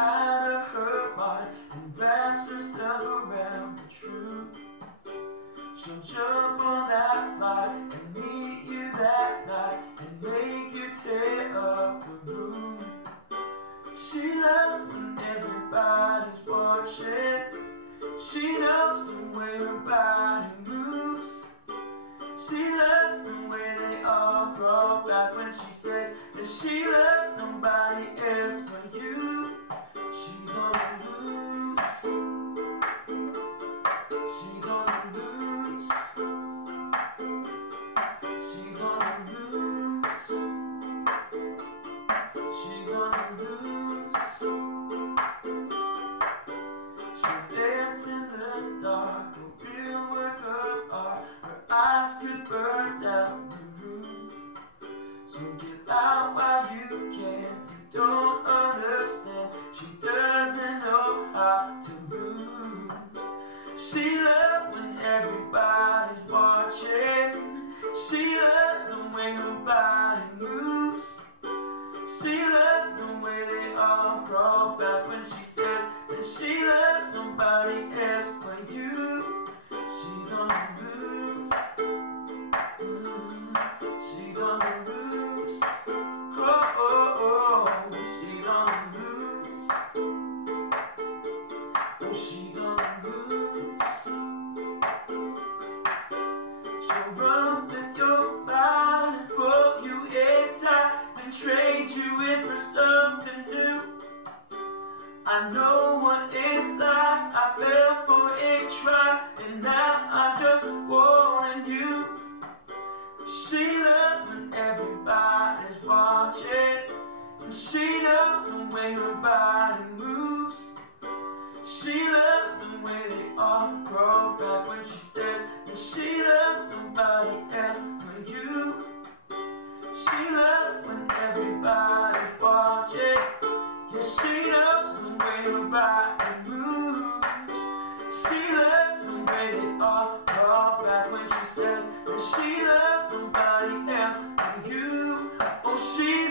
out of her mind and wraps herself around the truth. She'll jump on that flight and meet you that night and make you tear up the room. She loves when everybody's watching. She knows the way her body moves. She loves the way they all crawl back when she says that she loves nobody else but you. She's on the loose. She's on the loose. She's on the loose. She's on the loose. She'll dance in the dark, a real work of art. Her eyes could burn down the room. So get out while you can. You don't understand. She doesn't know how to lose. She loves when everybody's watching. She loves the way her body moves. She loves the way they all crawl back when she says that she loves nobody else but you. She's on the loose. She's on the loose. Oh, oh, oh. She's on the loose. Oh, she's on the loose. She'll run with your mind and pull you inside, then trade you in for something new. I know what it's like. I fell for it twice, and now I'm just warning you. She loves when everybody's watching, and she knows the way her body moves. She loves the way they all grow back when she says that she loves nobody else but you. She loves when everybody's watching. Yeah, she knows the way her body moves. She loves the way they all grow back when she says that she loves nobody else but you. Oh, she's